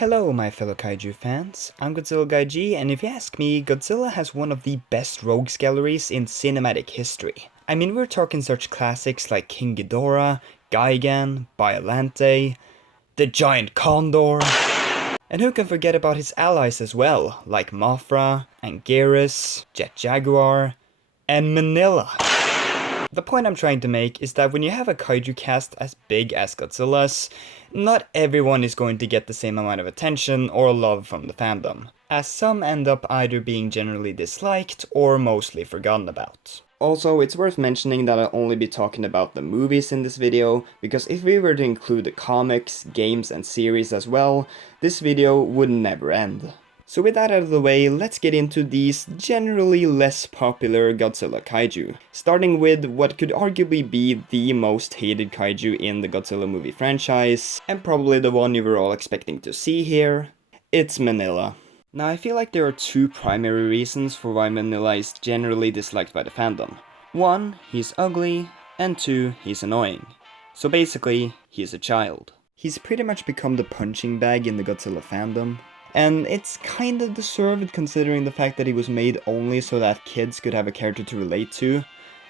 Hello my fellow kaiju fans, I'm Godzilla Guy G, and if you ask me, Godzilla has one of the best rogues galleries in cinematic history. I mean, we're talking such classics like King Ghidorah, Gigan, Biollante, the Giant Condor, and who can forget about his allies as well, like Mothra, Anguirus, Jet Jaguar, and Minilla. The point I'm trying to make is that when you have a kaiju cast as big as Godzilla's, not everyone is going to get the same amount of attention or love from the fandom, as some end up either being generally disliked or mostly forgotten about. Also, it's worth mentioning that I'll only be talking about the movies in this video, because if we were to include the comics, games and series as well, this video would never end. So with that out of the way, let's get into these generally less popular Godzilla kaiju, starting with what could arguably be the most hated kaiju in the Godzilla movie franchise, and probably the one you were all expecting to see here. It's Minilla. Now I feel like there are two primary reasons for why Minilla is generally disliked by the fandom. One, he's ugly, and two, he's annoying. So basically, he's a child. He's pretty much become the punching bag in the Godzilla fandom. And it's kind of deserved considering the fact that he was made only so that kids could have a character to relate to,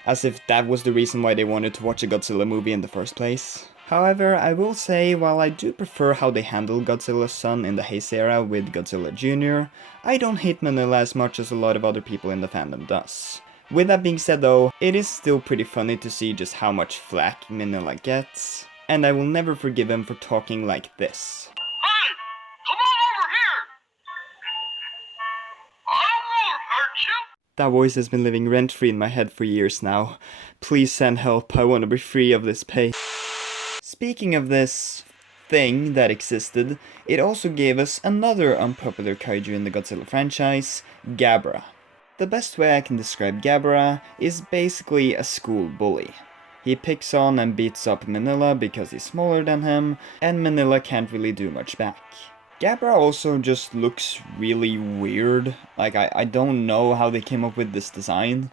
as if that was the reason why they wanted to watch a Godzilla movie in the first place. However, I will say, while I do prefer how they handled Godzilla's son in the Heisei era with Godzilla Jr., I don't hate Minilla as much as a lot of other people in the fandom does. With that being said though, it is still pretty funny to see just how much flack Minilla gets, and I will never forgive him for talking like this. That voice has been living rent-free in my head for years now. Please send help, I want to be free of this pain. Speaking of this thing that existed, it also gave us another unpopular kaiju in the Godzilla franchise, Gabara. The best way I can describe Gabara is basically a school bully. He picks on and beats up Minilla because he's smaller than him, and Minilla can't really do much back. Gabara also just looks really weird. Like, I don't know how they came up with this design,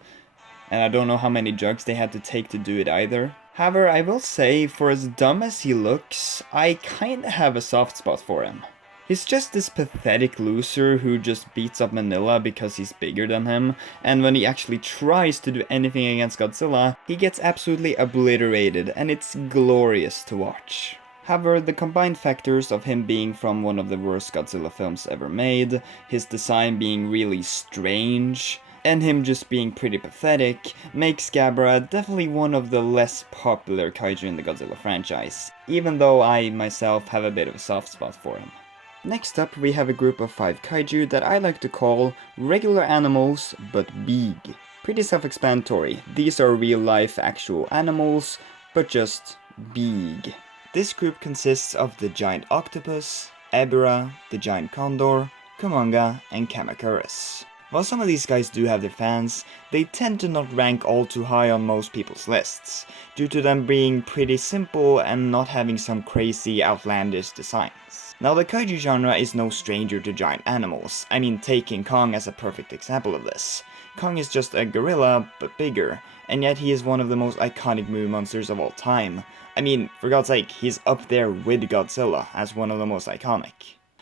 and I don't know how many drugs they had to take to do it either. However, I will say, for as dumb as he looks, I kinda have a soft spot for him. He's just this pathetic loser who just beats up Minilla because he's bigger than him, and when he actually tries to do anything against Godzilla, he gets absolutely obliterated, and it's glorious to watch. However, the combined factors of him being from one of the worst Godzilla films ever made, his design being really strange, and him just being pretty pathetic, makes Gabara definitely one of the less popular kaiju in the Godzilla franchise, even though I myself have a bit of a soft spot for him. Next up, we have a group of 5 kaiju that I like to call regular animals, but big. Pretty self-explanatory, these are real-life actual animals, but just big. This group consists of the giant octopus, Ebirah, the giant condor, Kumonga, and Kamacuras. While some of these guys do have their fans, they tend to not rank all too high on most people's lists, due to them being pretty simple and not having some crazy outlandish designs. Now the kaiju genre is no stranger to giant animals. I mean, take King Kong as a perfect example of this. Kong is just a gorilla, but bigger, and yet he is one of the most iconic movie monsters of all time. I mean, for God's sake, he's up there with Godzilla as one of the most iconic.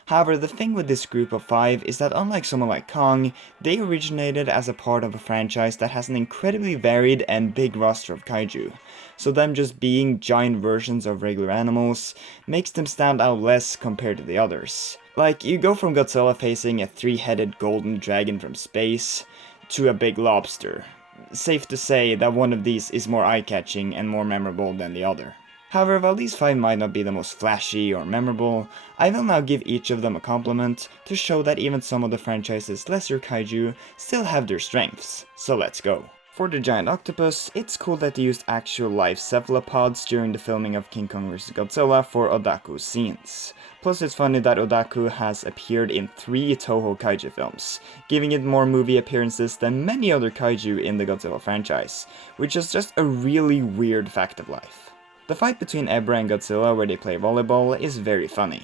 However, the thing with this group of 5 is that unlike someone like Kong, they originated as a part of a franchise that has an incredibly varied and big roster of kaiju, so them just being giant versions of regular animals makes them stand out less compared to the others. Like, you go from Godzilla facing a 3-headed golden dragon from space, to a big lobster. Safe to say that one of these is more eye-catching and more memorable than the other. However, while these 5 might not be the most flashy or memorable, I will now give each of them a compliment to show that even some of the franchise's lesser kaiju still have their strengths, so let's go. For the giant octopus, it's cool that they used actual live cephalopods during the filming of King Kong vs. Godzilla for Odaku's scenes. Plus it's funny that Odaku has appeared in 3 Toho kaiju films, giving it more movie appearances than many other kaiju in the Godzilla franchise, which is just a really weird fact of life. The fight between Ebirah and Godzilla where they play volleyball is very funny.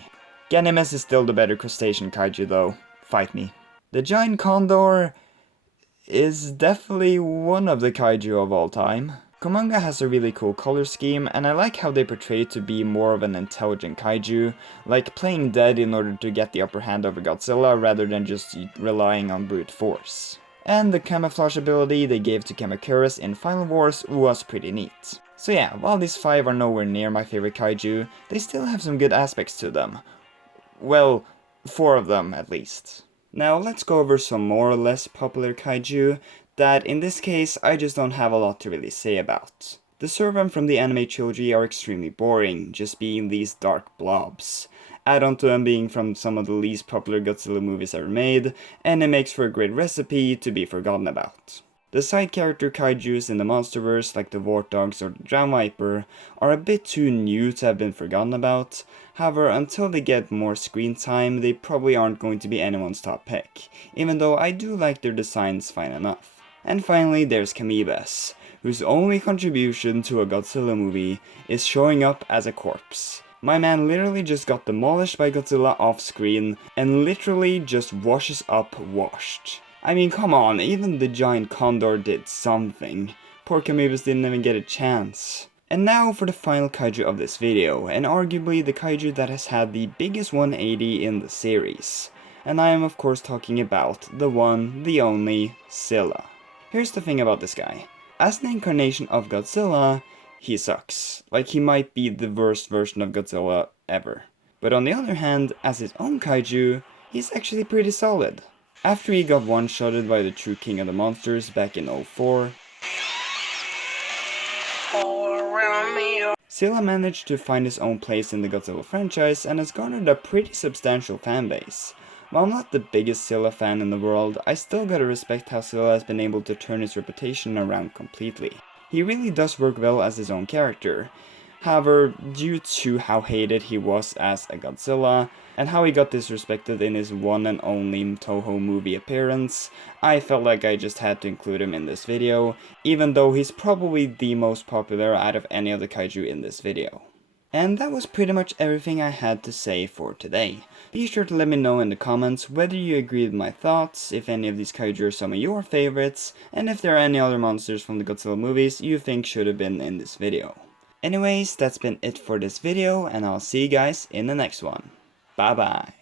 Ganymedes is still the better crustacean kaiju though, fight me. The giant condor is definitely one of the kaiju of all time. Komanga has a really cool color scheme, and I like how they portray it to be more of an intelligent kaiju, like playing dead in order to get the upper hand over Godzilla rather than just relying on brute force. And the camouflage ability they gave to Kamacuras in Final Wars was pretty neat. So yeah, while these 5 are nowhere near my favorite kaiju, they still have some good aspects to them. Well, 4 of them at least. Now let's go over some more or less popular kaiju that in this case I just don't have a lot to really say about. The Servum from the anime trilogy are extremely boring, just being these dark blobs. Add on to them being from some of the least popular Godzilla movies ever made, and it makes for a great recipe to be forgotten about. The side character kaijus in the monsterverse, like the Warthogs or the Drown Viper, are a bit too new to have been forgotten about. However, until they get more screen time, they probably aren't going to be anyone's top pick, even though I do like their designs fine enough. And finally, there's Kamibas, whose only contribution to a Godzilla movie is showing up as a corpse. My man literally just got demolished by Godzilla off screen, and literally just washes up washed. I mean, come on, even the giant condor did something. Poor Kamibas didn't even get a chance. And now for the final kaiju of this video, and arguably the kaiju that has had the biggest 180 in the series. And I am of course talking about the one, the only, Zilla. Here's the thing about this guy. As an incarnation of Godzilla, he sucks. Like, he might be the worst version of Godzilla ever. But on the other hand, as his own kaiju, he's actually pretty solid. After he got one-shotted by the true king of the monsters back in 2004, Zilla managed to find his own place in the Godzilla franchise and has garnered a pretty substantial fanbase. While I'm not the biggest Zilla fan in the world, I still gotta respect how Zilla has been able to turn his reputation around completely. He really does work well as his own character. However, due to how hated he was as a Godzilla, and how he got disrespected in his one and only Toho movie appearance, I felt like I just had to include him in this video, even though he's probably the most popular out of any of the kaiju in this video. And that was pretty much everything I had to say for today. Be sure to let me know in the comments whether you agree with my thoughts, if any of these kaiju are some of your favorites, and if there are any other monsters from the Godzilla movies you think should have been in this video. Anyways, that's been it for this video, and I'll see you guys in the next one. Bye bye.